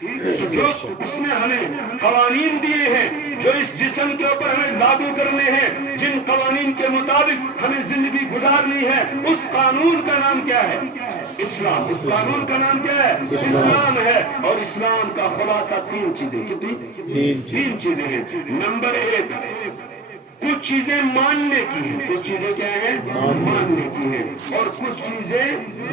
تو جو اس نے ہمیں قوانین دیے ہیں جو اس جسم کے اوپر ہمیں لاگو کرنے ہیں، جن قوانین کے مطابق ہمیں زندگی گزارنی ہے، اس قانون کا نام کیا ہے؟ اسلام۔ اس قانون کا نام کیا ہے؟ اسلام ہے۔ اور اسلام کا خلاصہ تین چیزیں، کتنی؟ تین چیزیں ہیں۔ نمبر ایک، کچھ چیزیں ماننے کی ہیں۔ کچھ چیزیں کیا ہیں؟ ماننے کی ہیں۔ اور کچھ چیزیں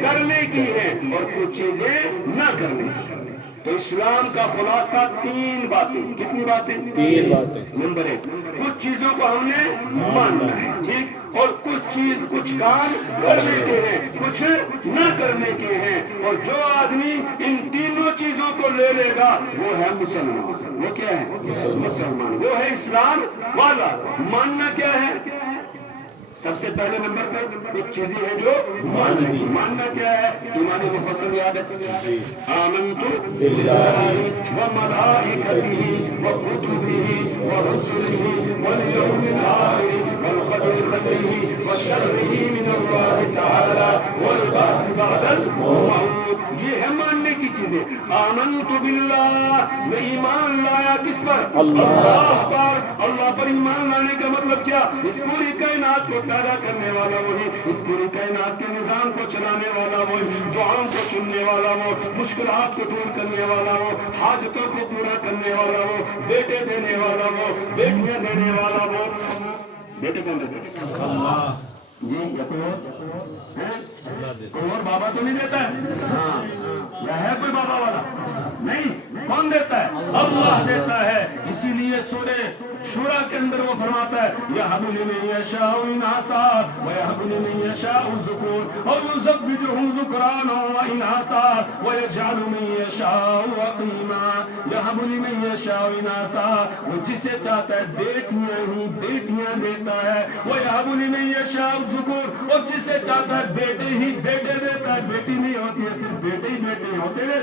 کرنے کی ہیں، اور کچھ چیزیں نہ کرنے کی ہیں۔ تو اسلام کا خلاصہ تین باتیں۔ کتنی باتیں؟ تین باتیں۔ نمبر ایک، کچھ چیزوں کو ہم نے ماننا ہے، ٹھیک، اور کچھ کام کرنے کے ہیں، کچھ نہ کرنے کے ہیں۔ اور جو آدمی ان تینوں چیزوں کو لے لے گا وہ ہے مسلمان۔ وہ کیا ہے؟ مسلمان، وہ ہے اسلام والا۔ ماننا کیا ہے؟ سب سے پہلے نمبر پر کچھ چیزیں ہیں جو ماننا کی۔ ماننا کیا ہے؟ ایمان مفصل یاد ہے، آمنت باللہ وملائکتہ وکتبہ ورسلہ والیوم الآخر والقدر خیرہ وشرہ من اللہ تعالی والبعث بعد الموت۔ یہ ہے ماننے کی چیزیں۔ آمنت باللہ، میں ایمان لایا کس پر؟ اللہ پر۔ اللہ پر ایمان لانے کا مطلب کیا؟ اس پوری کائنات کو پیدا کرنے والا وہی، اس پوری کائنات کے نظام کو چلانے والا وہی، دعاؤں کو سننے والا وہ، مشکلات کو دور کرنے والا وہ، حاجتوں کو پورا کرنے والا وہ، بیٹے دینے والا وہ، بیٹیاں دینے والا وہ۔ بیٹے کون دیتے ہیں؟ اللہ۔ یہ یا کوئی اور بابا تو نہیں دیتا ہے؟ ہاں، یا ہے کوئی بابا والا؟ نہیں، کون دیتا ہے؟ اللہ دیتا ہے۔ اسی لیے سورہ شورا کے اندر وہ فرماتا ہے یَهَبُ لِمَن يَشَاءُ إِنَاثًا وَيَهَبُ لِمَن يَشَاءُ الذُّكُورَ أَوْ يُزَوِّجُهُمْ ذُكْرَانًا وَإِنَاثًا وَيَجْعَلُ مَن يَشَاءُ عَقِيمًا۔ یَهَبُ لِمَن يَشَاءُ إِنَاثًا، وہ جسے چاہتا ہے بیٹیاں ہی بیٹیاں دیتا ہے۔ وَيَهَبُ لِمَن يَشَاءُ الذُّكُورَ، اور جسے چاہتا ہے بیٹے ہی بیٹے دیتا ہے۔ بیٹی نہیں ہوتی ہے، صرف بیٹے ہی بیٹے ہوتے ہیں،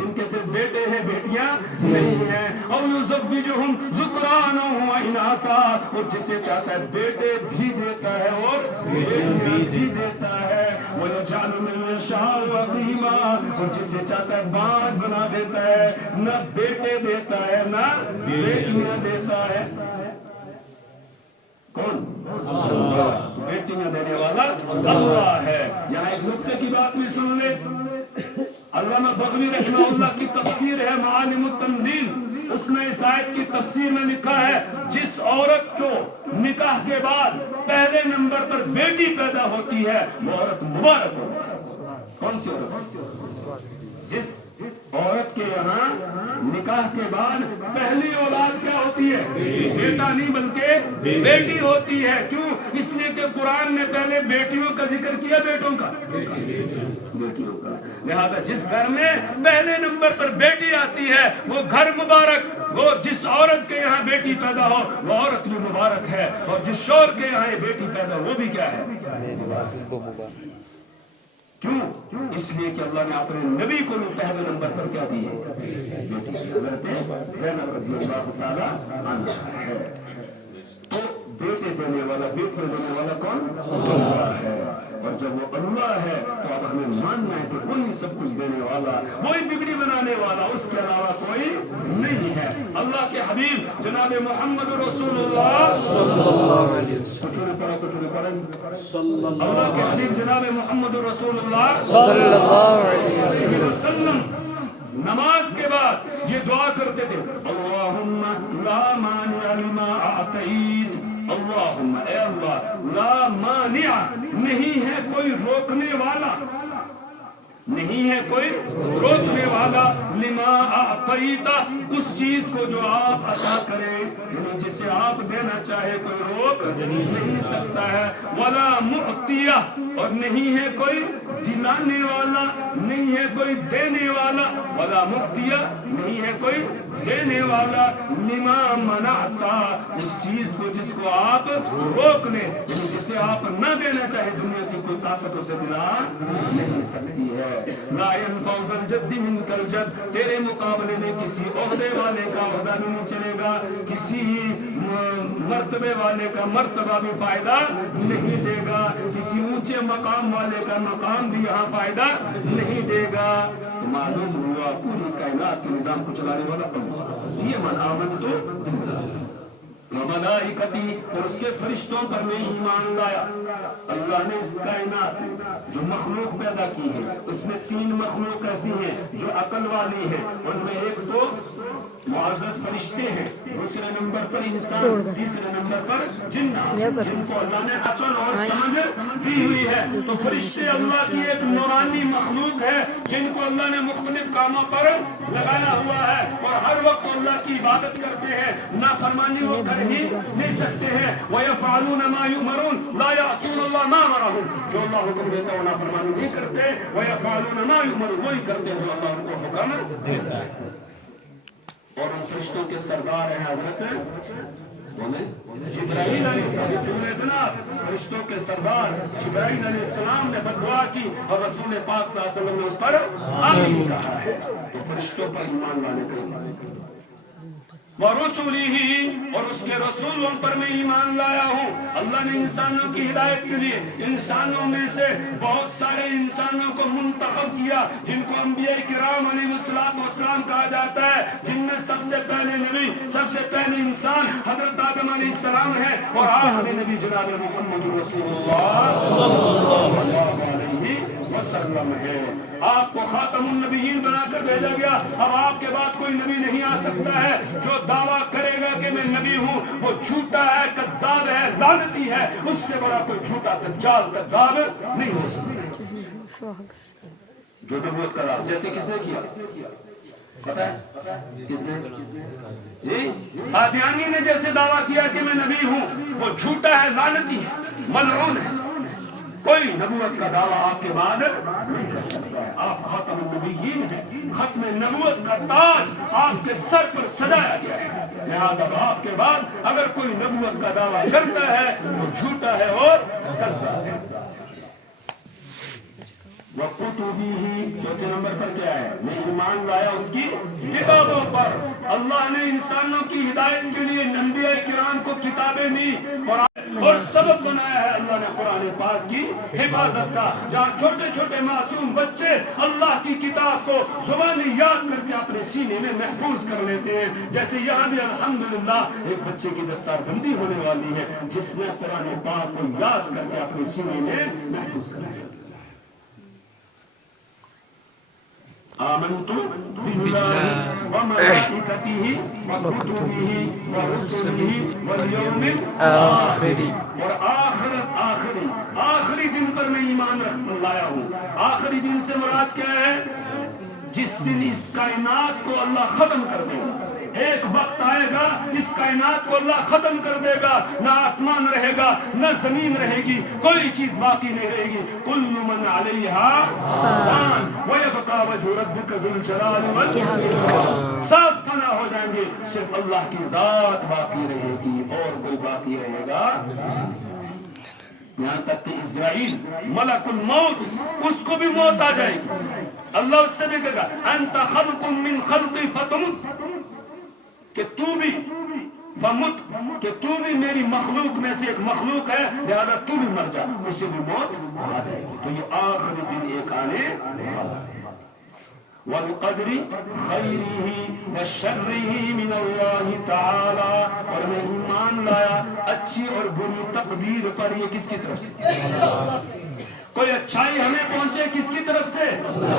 جن کے صرف بیٹے ہیں بیٹیاں نہیں ہیں۔ أَوْ يُزَوِّجُهُمْ ذُكْرَانًا وَإِنَاثًا، اور جسے چاہتا ہے بیٹے بھی دیتا ہے اور بیٹیاں بھی دیتا ہے۔ وَيَجْعَلُ مَن يَشَاءُ عَقِيمًا، اور جسے چاہتا ہے باز بنا دیتا ہے، نہ بیٹے دیتا ہے نہ بیٹیاں دیتا ہے۔ کون؟ اللہ۔ بیٹیاں دینے والا اللہ ہے۔ یہاں ایک نکتے کی بات بھی سن لے، علامہ بغوی رحمہ اللہ کی تفسیر ہے معالم التنزیل، اس نے اس آیت کی تفسیر میں لکھا ہے جس عورت کو نکاح کے بعد پہلے نمبر پر بیٹی پیدا ہوتی ہے وہ عورت مبارک ہوتی ہے۔ کون سی عورت؟ جس عورت کے یہاں نکاح کے بعد پہلی اولاد کیا ہوتی ہے؟ بیٹا نہیں بلکہ بیٹی ہوتی ہے۔ کیوں؟ اس لیے کہ قرآن نے پہلے بیٹیوں کا ذکر کیا، بیٹوں کا بیٹیوں کا۔ لہذا جس گھر میں پہلے نمبر پر بیٹی آتی ہے وہ گھر مبارک۔ وہ جس عورت کے یہاں بیٹی پیدا ہو وہ عورت بھی مبارک ہے، اور جس شوہر کے یہاں یہ بیٹی پیدا ہو وہ بھی کیا ہے؟ کیوں؟ اس لیے کہ اللہ نے اپنے نبی کو پہلے نمبر پر کیا دی ہے؟ بیٹی حضرت زینب رضی اللہ تعالی عنہا ہے۔ تو بیٹے دینے والا بیٹے دینے والا کون؟ اللہ ہے۔ اور جب وہ اللہ ہے تو اب ہمیں ماننا ہے کہ وہی سب کچھ دینے والا، وہی بگڑی بنانے والا، اس کے علاوہ کوئی نہیں ہے۔ اللہ کے حبیب جناب محمد رسول اللہ صلی اللہ علیہ وسلم، اللہ کے حبیب جناب محمد رسول اللہ صلی اللہ علیہ وسلم نماز کے بعد یہ دعا کرتے تھے اللہم لا مانع لما اعطیت، اللہم اے اللہ لا مانع، نہیں ہے کوئی روکنے والا، نہیں ہے کوئی روکنے والا، لما اعطیتا، اس چیز کو جو آپ عطا کرے، یعنی جسے آپ دینا چاہے کوئی روک نہیں سکتا ہے، ولا معطیہ، اور نہیں ہے کوئی دلانے والا، نہیں ہے کوئی دینے والا، ولا معطیہ، نہیں ہے کوئی دینے والا لما منعتا اس چیز کو جس کو آپ روک لیں یعنی جسے آپ نہ دینا چاہے دنیا کی کوئی طاقت اسے دلا نہیں سکتی ہے لا ينفع ذا الجد منك الجد تیرے مقابلے میں کسی عہدے والے کا عہدہ نہیں چلے گا کسی مرتبے والے کا مرتبہ بھی فائدہ نہیں دے گا کسی اونچے مقام والے کا مقام بھی یہاں فائدہ نہیں دے گا معلوم ہوا پوری کائنات کے نظام کو چلانے والا اللہ یہ من آمنت باللہ وملائکتی اور اس کے فرشتوں پر میں ایمان لایا اللہ نے اس کائنات جو مخلوق پیدا کی ہے اس میں 3 مخلوق ایسی ہیں جو عقل والی ہیں ان میں ایک تو معزز فرشتے ہیں دوسرے نمبر پر انسان تیسرے نمبر پر جنات جن کو اللہ نے عقل اور سمجھ دی ہوئی ہے تو فرشتے اللہ کی ایک نورانی مخلوق ہے جن کو اللہ نے مختلف کاموں پر لگایا ہوا ہے اور ہر وقت اللہ کی عبادت کرتے ہیں نافرمانی وہ کر ہی نہیں سکتے ہیں وَيَفْعَلُونَ مَا يُؤْمَرُونَ لَا يَعْصُونَ اللَّهَ مَا أَمَرَهُمْ جو اللہ حکم دیتا ہے وہ نافرمانی نہیں کرتے وَيَفْعَلُونَ مَا يُؤْمَرُونَ وہی کرتے ہیں جو اللہ ان کو حکم دیتا ہے اور ان فرشتوں کے سردار ہیں حضرت جبرائیل علیہ السلام فرشتوں کے سردار جبرائیل علیہ السلام نے بددعا کی اور رسول پاک صلی اللہ علیہ وسلم نے اس پر آمین کہا ہے تو فرشتوں پر ایمان لانے کا وَرُسُلِهِ اور اس کے رسولوں پر میں ایمان لایا ہوں اللہ نے انسانوں کی ہدایت کے لیے انسانوں میں سے بہت سارے انسانوں کو منتخب کیا جن کو انبیاء کرام علیہ السلام کہا جاتا ہے جن میں سب سے پہلے نبی سب سے پہلے انسان حضرت آدم علیہ السلام ہے اور آخری نبی جناب محمد رسول اللہ صلی اللہ علیہ وسلم ہے آپ کو خاتم النبیین بنا کر بھیجا گیا اب آپ کے بعد کوئی نبی نہیں آ سکتا ہے جو دعویٰ کرے گا کہ میں نبی ہوں وہ جھوٹا ہے کذاب ہے لعنتی ہے اس سے بڑا کوئی جھوٹا دجال کذاب نہیں ہو سکتا جو نبوت کا دعویٰ جیسے کس نے کیا پتہ ہے کس نے جی قادیانی نے جیسے دعویٰ کیا کہ میں نبی ہوں وہ جھوٹا ہے لعنتی ہے ملعون ہے کوئی نبوت کا دعویٰ آپ کے بعد نہیں کر سکتا ہے آپ خاتم النبیین ہیں ختم نبوت کا تاج آپ کے سر پر سجایا گیا ہے لہذا آپ کے بعد اگر کوئی نبوت کا دعویٰ کرتا ہے وہ جھوٹا ہے اور کذاب ہے وَقُتُبِهِ چوتھے نمبر پر کیا ہے میں ایمان لایا اس کی کتابوں پر اللہ نے انسانوں کی ہدایت کے لیے انبیاء کرام کو کتابیں دی اور سبب بنایا ہے اللہ نے قرآن پاک کی حفاظت کا جہاں چھوٹے چھوٹے معصوم بچے اللہ کی کتاب کو زبانی یاد کر کے اپنے سینے میں محفوظ کر لیتے ہیں جیسے یہاں بھی الحمدللہ ایک بچے کی دستار بندی ہونے والی ہے جس نے قرآن پاک کو یاد کر کے اپنے سینے میں محفوظ کر لیا آمنت بالله وملائكته وكتبه ورسله واليوم الآخر اور آخری دن پر میں ایمان لایا ہوں آخری دن سے مراد کیا ہے جس دن اس کائنات کو اللہ ختم کر دے گا ایک وقت آئے گا اس کائنات کو اللہ ختم کر دے گا نہ آسمان رہے گا نہ زمین رہے گی کوئی چیز باقی نہیں رہے گی کل من علیہا فان ویبقى وجہ ربک ذو الجلال والاکرام سب فنا ہو جائیں گے صرف اللہ کی ذات باقی رہے گی اور کوئی باقی رہے گا یہاں تک کہ اسرائیل ملک الموت اس کو بھی موت آ جائے گی اللہ اس سے بھی کہے گا انت خلق من خلقی فتمت کہ تو بھی فمت کہ تو بھی میری مخلوق میں سے ایک مخلوق ہے لہذا تو بھی مر جا اسے بھی موت آ جائے گی تو یہ آخری دن ایک آنے والقدر خیرہ وشرہ من اللہ تعالی اور میں ایمان لایا اچھی اور بری تقدیر پر یہ کس کی طرف سے کوئی اچھائی ہمیں پہنچے کس کی طرف سے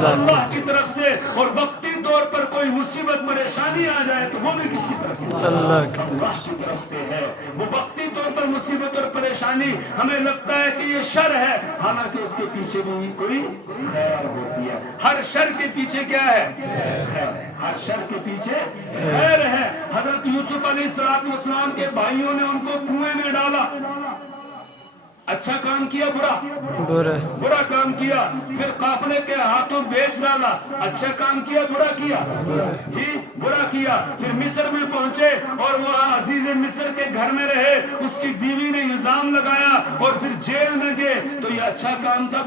اللہ کی طرف سے اور وقتی طور پر کوئی مصیبت پریشانی آ جائے تو وہ بھی کس کی طرف سے اللہ کی طرف سے ہے وہ وقتی طور پر مصیبت اور پریشانی ہمیں لگتا ہے کہ یہ شر ہے حالانکہ اس کے پیچھے بھی کوئی خیر ہوتی ہے ہر شر کے پیچھے کیا ہے خیر ہر شر کے پیچھے خیر ہے حضرت یوسف علیہ السلام کے بھائیوں نے ان کو کنویں میں ڈالا اچھا کام کیا برا کام کیا پھر قافلے کے ہاتھوں بیچ ڈالا اچھا کام کیا برا کیا جی برا کیا، پھر مصر میں پہنچے اور وہ عزیز مصر کے گھر میں رہے، اس کی بیوی نے الزام لگایا اور پھر جیل میں گئے، تو یہ اچھا کام تھا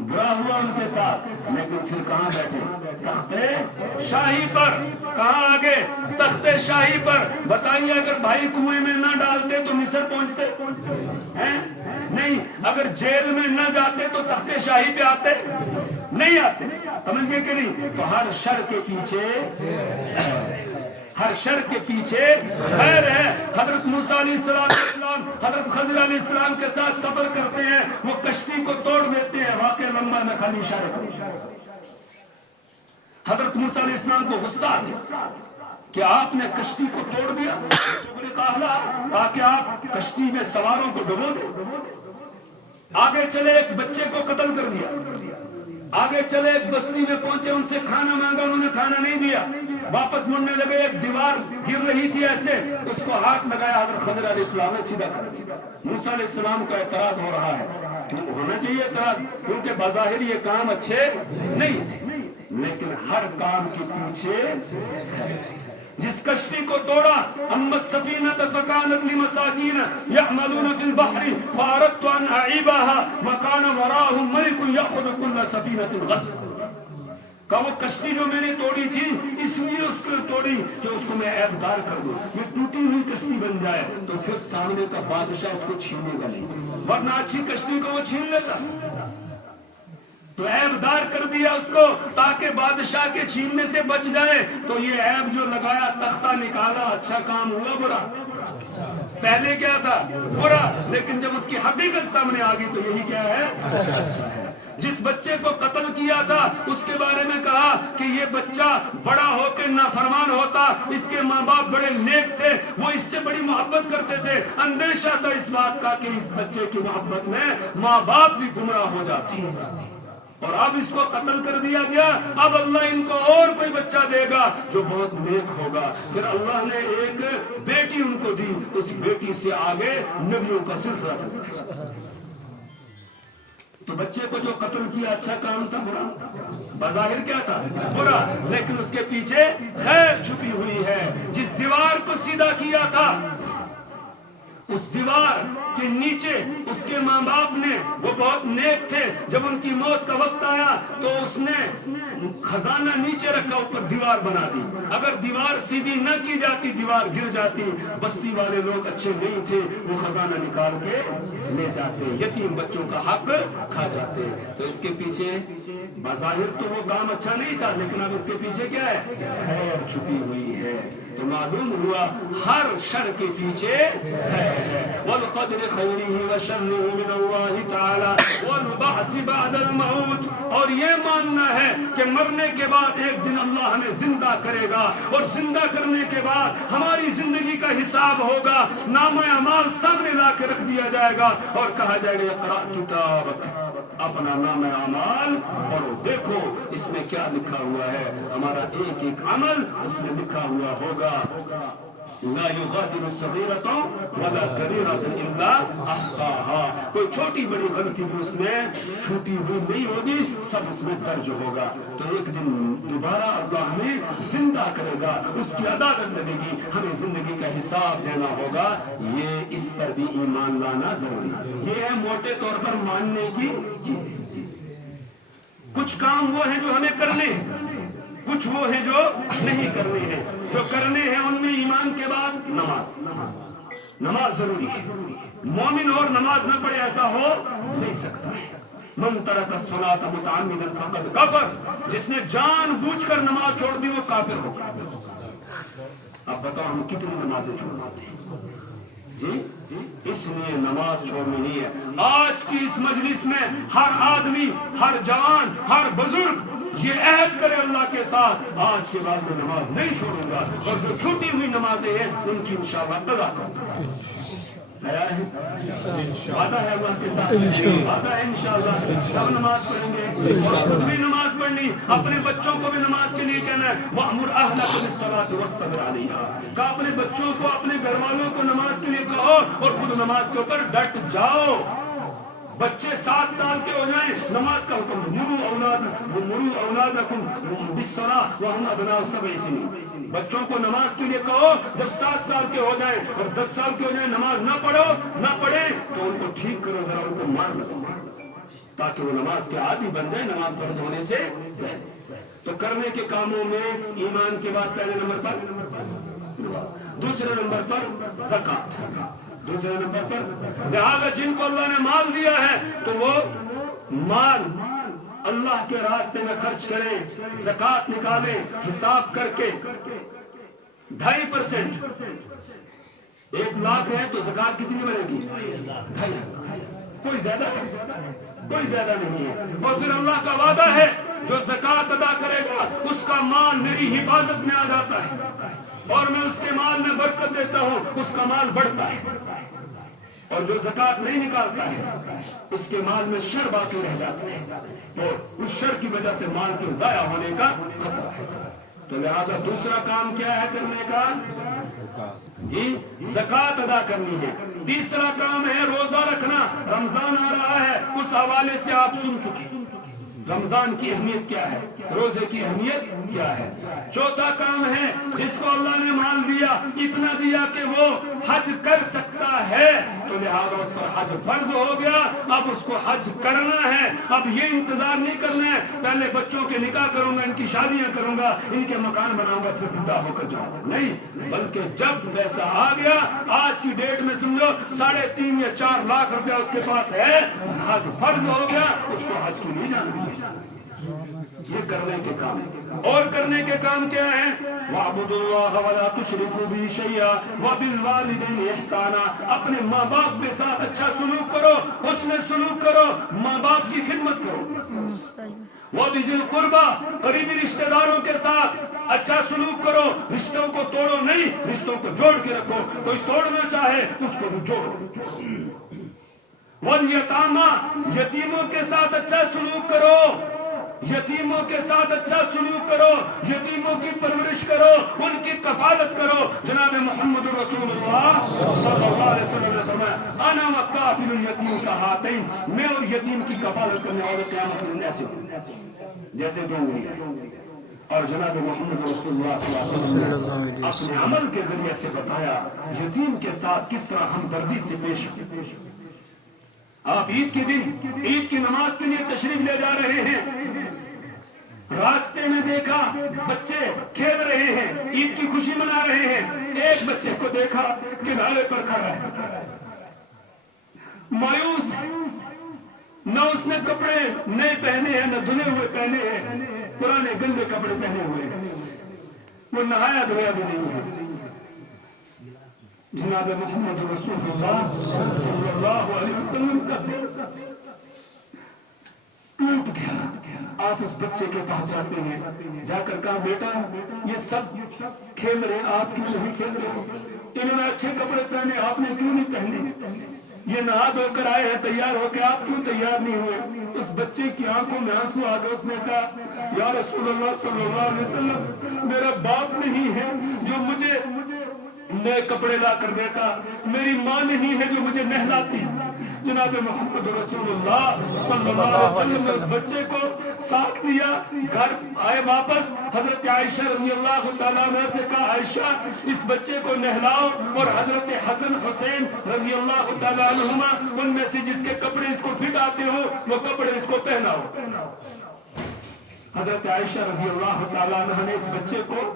برا ہوا ان کے ساتھ، لیکن پھر کہاں بیٹھے؟ تخت شاہی پر. کہاں آگے؟ تخت شاہی پر. بتائیے اگر بھائی کنویں میں نہ ڈالتے تو مصر پہنچتے ہیں؟ نہیں. اگر جیل میں نہ جاتے تو تخت شاہی پہ آتے؟ نہیں آتے. سمجھ گئے کہ نہیں؟ تو ہر شر کے پیچھے خیر ہے. حضرت موسیٰ علیہ السلام حضرت خضر علیہ السلام کے ساتھ سفر کرتے ہیں، وہ کشتی کو توڑ دیتے ہیں. واقعہ لمبا، میں خالی اشارے کروں. حضرت موسیٰ علیہ السلام کو غصہ آ گیا کہ آپ نے کشتی کو توڑ دیا تاکہ آپ کشتی میں سواروں کو ڈبو دیں. آگے چلے ایک بچے کو قتل کر دیا. آگے چلے ایک بستی میں پہنچے، ان سے کھانا مانگا، انہوں نے کھانا نہیں دیا. واپس مڑنے لگے، ایک دیوار گر رہی تھی ایسے، اس کو ہاتھ لگایا، حضرت خضر علیہ السلام نے سیدھا کر دیا. موسیٰ علیہ السلام کا اعتراض ہو رہا ہے. ہونا چاہیے اعتراض، کیونکہ بظاہر یہ کام اچھے نہیں تھے، لیکن ہر کام کے پیچھے جس کشتی کو توڑا، اما السفینۃ فکانت لمساکین یعملون فی البحر فاردت ان اعیبها وکان وراءهم ملک یاخذ کل سفینۃ غصبا. کہ وہ کشتی جو میں نے توڑی تھی اس لیے اس کو توڑی کہ اس کو میں عیبدار کر دوں، یہ ٹوٹی ہوئی کشتی بن جائے تو پھر سامنے کا بادشاہ اس کو چھینے گا نہیں، ورنہ اچھی کشتی کو وہ چھین لیتا. تو عیبدار کر دیا اس کو تاکہ بادشاہ کے چھیننے سے بچ جائے. تو یہ عیب جو لگایا، تختہ نکالا، اچھا کام ہوا برا؟ پہلے کیا تھا؟ برا. لیکن جب اس کی حقیقت سامنے آ گئی تو یہی کیا ہے؟ جس بچے کو قتل کیا تھا اس کے بارے میں کہا کہ یہ بچہ بڑا ہو کے نافرمان ہوتا، اس کے ماں باپ بڑے نیک تھے، وہ اس سے بڑی محبت کرتے تھے. اندیشہ تھا اس بات کا کہ اس بچے کی محبت میں ماں باپ بھی گمراہ ہو جاتی ہے، اور اب اس کو قتل کر دیا گیا. اب اللہ ان کو اور کوئی بچہ دے گا جو بہت نیک ہوگا. پھر اللہ نے ایک بیٹی ان کو دی، اس بیٹی سے آگے نبیوں کا سلسلہ چلتا ہے. تو بچے کو جو قتل کیا اچھا کام تھا برا؟ بظاہر کیا تھا؟ برا. لیکن اس کے پیچھے خیر چھپی ہوئی ہے. جس دیوار کو سیدھا کیا تھا، اس دیوار کے نیچے اس کے ماں باپ نے، وہ بہت نیک تھے، جب ان کی موت کا وقت آیا تو اس نے خزانہ نیچے رکھا، اوپر دیوار بنا دی. اگر دیوار سیدھی نہ کی جاتی دیوار گر جاتی. بستی والے لوگ اچھے نہیں تھے، وہ خزانہ نکال کے لے جاتے، یتیم بچوں کا حق کھا جاتے. تو اس کے پیچھے بظاہر تو وہ کام اچھا نہیں تھا، لیکن اب اس کے پیچھے کیا ہے؟ خیر چھپی ہوئی ہے. تو معلوم ہوا ہر شر کے پیچھے خیر ہے. والقدر خیره وشره من اللہ تعالی والبعث بعد الموت. اور یہ ماننا ہے کہ مرنے کے بعد ایک دن اللہ ہمیں زندہ کرے گا، اور زندہ کرنے کے بعد ہماری زندگی کا حساب ہوگا. نامہ اعمال سامنے لا کے رکھ دیا جائے گا اور کہا جائے گا اقرأ کتابک، اپنا نام اعمال اور دیکھو اس میں کیا لکھا ہوا ہے. ہمارا ایک ایک عمل اس میں لکھا ہوا ہوگا. لا یغادر صغیرۃ ولا کبیرۃ الا احصاها. کوئی چھوٹی بڑی غلطی بھی اس میں چھوٹی ہوئی نہیں ہوگی، سب اس میں درج ہوگا. تو ایک دن دوبارہ اللہ ہمیں زندہ کرے گا، اس کی عدالت لگے گی، ہمیں زندگی کا حساب دینا ہوگا. یہ اس پر بھی ایمان لانا ضروری ہے. یہ ہے موٹے طور پر ماننے کی چیزیں. کچھ کام وہ ہیں جو ہمیں کرنے ہیں، کچھ وہ ہیں جو نہیں کرنے ہیں. جو کرنے ہیں ان میں ایمان کے بعد نماز ضروری ہے. مومن اور نماز نہ پڑھے ایسا ہو نہیں سکتا ہے. من ترک الصلاۃ متعمدا فقد کفر. جس نے جان بوجھ کر نماز چھوڑ دی وہ کافر ہو گیا. اب بتاؤ ہم کتنی نمازیں چھوڑتے ہیں جی؟ اس لیے نماز چھوڑنی نہیں ہے. آج کی اس مجلس میں ہر آدمی، ہر جوان، ہر بزرگ یہ عہد کرے اللہ کے ساتھ، آج کے بعد میں نماز نہیں چھوڑوں گا، اور جو چھوٹی ہوئی نمازیں ہیں ان کی انشاءاللہ قضا کروں گا. وعدہ ہے اللہ کے ساتھ، وعدہ ہے انشاءاللہ سب نماز پڑھیں گے. اور خود بھی نماز پڑھنی، اپنے بچوں کو بھی نماز کے لیے کہنا ہے وَأْمُرْ أَهْلَكَ بِالصَّلَاةِ وَاصْطَبِرْ عَلَيْهَا. کہ اپنے بچوں کو، اپنے گھر والوں کو نماز کے لیے کہو اور خود نماز کے اوپر ڈٹ جاؤ. بچے 7 سال کے ہو جائیں نماز کا حکم دو، مروا اولادکم بالصلاۃ وهم ابناء 7 سنین، بچوں کو نماز کے لیے کہو جب 7 سال کے ہو جائیں، اور 10 سال کے ہو جائیں نماز نہ پڑھے تو ان کو ٹھیک کرو، ذرا ان کو مار دو تاکہ وہ نماز کے عادی بن جائے نماز فرض ہونے سے پہلے۔ تو کرنے کے کاموں میں ایمان کے بعد پہلے نمبر پر، دوسرے نمبر پر زکات، دوسرے نمبر پر لہذا جن کو اللہ نے مال دیا ہے تو وہ مال اللہ کے راستے میں خرچ کریں، زکات نکالیں، حساب کر کے 2.5%، 1 لاکھ ہے تو زکات کتنی بنے گی؟ 2.5، کوئی زیادہ نہیں ہے۔ اور پھر اللہ کا وعدہ ہے جو زکات ادا کرے گا اس کا مال میری حفاظت میں آ جاتا ہے، اور میں اس کے مال میں برکت دیتا ہوں، اس کا مال بڑھتا ہے، اور جو زکات نہیں نکالتا ہے اس کے مال میں شر باقی رہ جاتا ہے، اور اس شر کی وجہ سے مال کے ضائع ہونے کا خطرہ ہے۔ تو لہذا دوسرا کام کیا ہے کرنے کا؟ جی زکات ادا کرنی ہے۔ تیسرا کام ہے روزہ رکھنا، رمضان آ رہا ہے، اس حوالے سے آپ سن چکے رمضان کی اہمیت کیا ہے، روزے کی اہمیت کیا ہے۔ چوتھا کام ہے جس کو اللہ نے مال دیا، اتنا دیا کہ وہ حج کر سکتا ہے تو لہذا اس پر حج فرض ہو گیا، اب اس کو حج کرنا ہے۔ اب یہ انتظار نہیں کرنا ہے پہلے بچوں کے نکاح کروں گا، ان کی شادیاں کروں گا، ان کے مکان بناؤں گا پھر بوڑھا ہو کر جاؤں گا، نہیں، بلکہ جب پیسہ آ گیا، آج کی ڈیٹ میں سمجھو 3.5 یا 4 لاکھ روپیہ اس کے پاس ہے، حج فرض ہو گیا، اس کو حج کی نہیں جانا۔ یہ کرنے کے کام، اور کرنے کے کام کیا ہیں؟ وَاعْبُدُوا اللَّهَ وَلَا تُشْرِكُوا بِهِ شَيْئًا وَبِالْوَالِدَيْنِ إِحْسَانًا، اپنے ماں باپ کے ساتھ اچھا سلوک کرو، حسن سلوک کرو، ماں باپ کی خدمت کرو۔ وَبِذِي الْقُرْبَى، قریبی رشتہ داروں کے ساتھ اچھا سلوک کرو، رشتوں کو توڑو نہیں، رشتوں کو جوڑ کے رکھو، کوئی توڑنا چاہے اس کو بھی جوڑو۔ وَالْيَتَامَى، یتیموں کے ساتھ اچھا سلوک کرو، یتیموں کے ساتھ اچھا سلوک کرو، یتیموں کی پرورش کرو، ان کی کفالت کرو۔ جناب محمد رسول اللہ صلی اللہ علیہ وسلم نے فرمایا انا وکافل الیتیم کہاتین، میں اور یتیم کی کفالت کرنے والے قیامت کے دن ایسے جیسے دو انگلیاں۔ اور جناب محمد رسول اللہ صلی اللہ علیہ وسلم نے اپنے عمل کے ذریعے سے بتایا یتیم کے ساتھ کس طرح ہمدردی سے پیش آئے۔ آپ عید کے دن عید کی نماز کے لیے تشریف لے جا رہے ہیں، راستے میں دیکھا بچے کھیل رہے ہیں، عید کی خوشی منا رہے ہیں، ایک بچے کو دیکھا کنارے پر کھڑا ہے، مایوس، نہ اس نے کپڑے نئے پہنے ہیں، نہ دھلے ہوئے پہنے ہیں، پرانے گندے کپڑے پہنے ہوئے ہیں، وہ نہایا دھویا بھی نہیں ہے۔ جناب محمد رسول اللہ صلی اللہ علیہ وسلم کا دل ٹوٹ گیا۔ آپ اس بچے کے پاس جاتے ہیں، جا کر کہا بیٹا یہ سب کھیل رہے ہیں، آپ کیوں نہیں کھیل رہے؟ انہوں نے اچھے کپڑے پہنے، آپ نے کیوں نہیں پہنے؟ یہ نہا دھو کر آئے ہیں تیار ہو کے، آپ کیوں تیار نہیں ہوئے؟ اس بچے کی آنکھوں میں آنسو آ گئے، اس نے کہا یا رسول اللہ صلی اللہ علیہ وسلم، میرا باپ نہیں ہے جو مجھے نئے کپڑے لا کر دیتا، میری ماں نہیں ہے جو مجھے نہلاتی۔ جناب محمد رسول اللہ صلی اللہ علیہ وسلم نے اس بچے کو ساتھ لیا، گھر آئے واپس، حضرت عائشہ رضی اللہ تعالیٰ عنہ سے کہا عائشہ اس بچے کو نہلاؤ، اور حضرت حسن حسین رضی اللہ تعالیٰ عنہما ان میں سے جس کے کپڑے اس کو فٹ آتے ہو وہ کپڑے اس کو پہناؤ۔ حضرت عائشہ رضی اللہ تعالیٰ عنہ نے اس بچے کو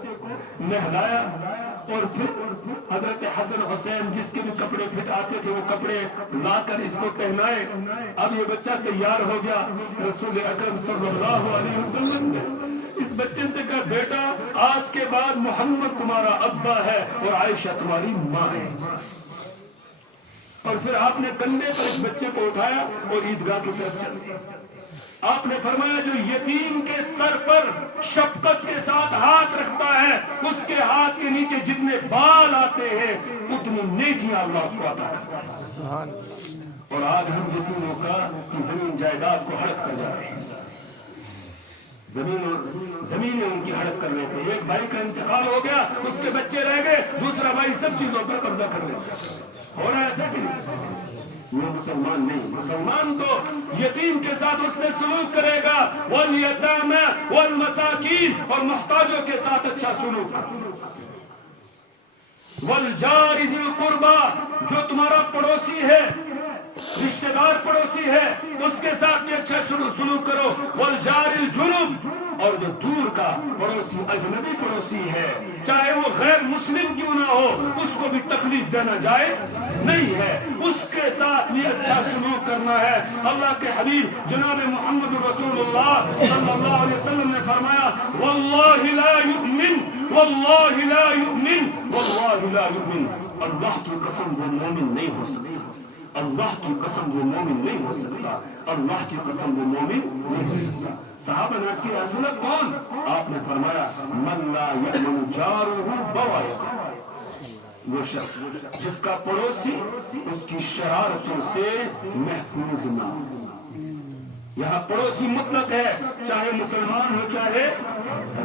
نہلایا، اور پھر حضرت حسن حسین جس کے بھی کپڑے پھٹ آتے تھے وہ کپڑے لا کر اس کو پہنائے۔ اب یہ بچہ تیار ہو گیا، رسول اکرم صلی اللہ علیہ وسلم نے اس بچے سے کہا بیٹا آج کے بعد محمد تمہارا ابا ہے اور عائشہ تمہاری ماں ہے۔ اور پھر آپ نے کندھے پر اس بچے کو اٹھایا اور عیدگاہ کی طرف چل دیا۔ آپ نے فرمایا جو یتیم کے سر پر شفقت کے ساتھ ہاتھ رکھتا ہے اس کے ہاتھ کے نیچے جتنے بال آتے ہیں اتنی نیکیاں اللہ اس کو عطا کرتا ہے۔ اور آج ہم یتیموں کا زمین جائیداد کو ہڑپ کر جا رہے ہیں، زمینیں ان کی ہڑپ کر رہے تھے۔ ایک بھائی کا انتقال ہو گیا، اس کے بچے رہ گئے، دوسرا بھائی سب چیزوں پر قبضہ کر رہے تھے۔ ہو رہا ہے ایسا کہ نہیں؟ یہ مسلمان نہیں. مسلمان تو یتیم کے ساتھ اس نے سلوک کرے گا, والیتامی والمساکین, اور محتاجوں کے ساتھ اچھا سلوک کرے. والجار ذی القربى, جو تمہارا پڑوسی ہے, رشتہ دار پڑوسی ہے, اس کے ساتھ بھی اچھا سلوک کرو. والجار الجنب, اور جو دور کا پڑوسی, اجنبی پڑوسی ہے, چاہے وہ غیر مسلم کیوں نہ ہو, اس کو بھی تکلیف دینا جائز نہیں ہے, اس کے ساتھ بھی اچھا سلوک کرنا ہے. اللہ کے حبیب جناب محمد رسول اللہ صلی اللہ علیہ وسلم نے فرمایا, واللہ لا یؤمن, واللہ لا یؤمن, واللہ لا یؤمن, اللہ کی قسم وہ مومن نہیں ہو سکتا, اللہ کی قسم وہ مومن نہیں ہو سکتا, اللہ کی قسم وہ مومن نہیں ہو سکتا. صحابہ نے کی رسول کون؟ آپ نے فرمایا, من لا یأمن جارہ بوائقہ, وہ شخص جس کا پڑوسی اس کی شرارتوں سے محفوظ نہ ہو. یہاں پڑوسی مطلق ہے, چاہے مسلمان ہو چاہے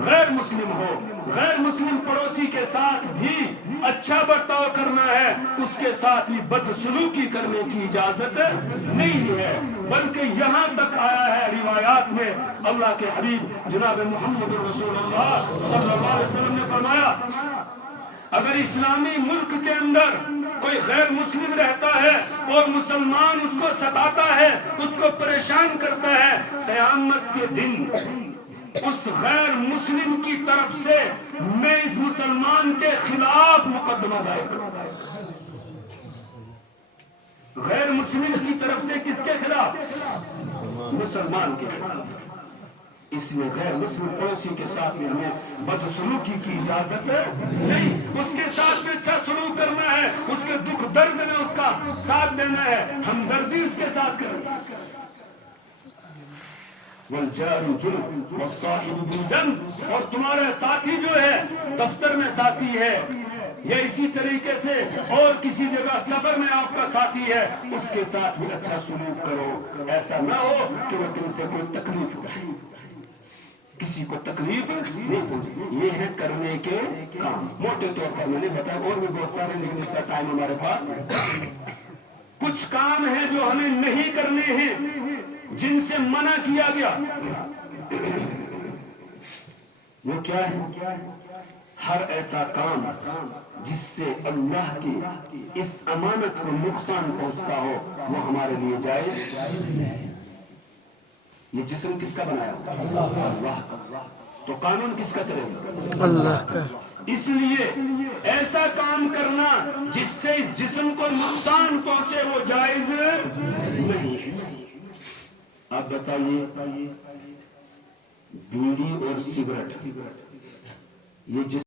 غیر مسلم ہو. غیر مسلم پڑوسی کے ساتھ بھی اچھا برتاؤ کرنا ہے, اس کے ساتھ بھی بدسلوکی کرنے کی اجازت نہیں ہے. بلکہ یہاں تک آیا ہے روایات میں, اللہ کے حبیب جناب محمد رسول اللہ صلی اللہ علیہ وسلم نے فرمایا, اگر اسلامی ملک کے اندر کوئی غیر مسلم رہتا ہے اور مسلمان اس کو ستاتا ہے, اس کو پریشان کرتا ہے, قیامت کے دن اس غیر مسلم کی طرف سے میں اس مسلمان کے خلاف مقدمہ دائر کروں. غیر مسلم کی طرف سے کس کے خلاف؟ مسلمان کے خلاف. اس لیے غیر مسلم پڑوسی کے ساتھ میں ہمیں بدسلوکی کی اجازت نہیں, اس کے ساتھ میں اچھا سلوک کرنا ہے, اس کے دکھ درد میں اس کا ساتھ دینا ہے, ہمدردی اس کے ساتھ کرنا ہے. والجار الجنب والصاحب بالجنب, اور تمہارا ساتھی جو ہے دفتر میں ساتھی ہے, یا اسی طریقے سے اور کسی جگہ سفر میں آپ کا ساتھی ہے, اس کے ساتھ بھی اچھا سلوک کرو. ایسا نہ ہو کہ وہ تم سے کوئی تکلیف اٹھائے, کسی کو تکلیف نہیں پہنچے. یہ ہے کرنے کے کام. موٹے طور پر میں نے بتایا, اور بھی بہت سارے, لیکن اس کا ٹائم ہمارے پاس. کچھ کام ہیں جو ہمیں نہیں کرنے ہیں, جن سے منع کیا گیا. وہ کیا ہے؟ ہر ایسا کام جس سے اللہ کی اس امانت کو نقصان پہنچتا ہو, وہ ہمارے لیے جائز. یہ جسم کس کا بنایا؟ اللہ کا. تو قانون کس کا چلے گا؟ اللہ کا. اس لیے ایسا کام کرنا جس سے اس جسم کو نقصان پہنچے وہ جائز نہیں ہے. آپ بتائیے, بیڑی اور سگریٹ, یہ جس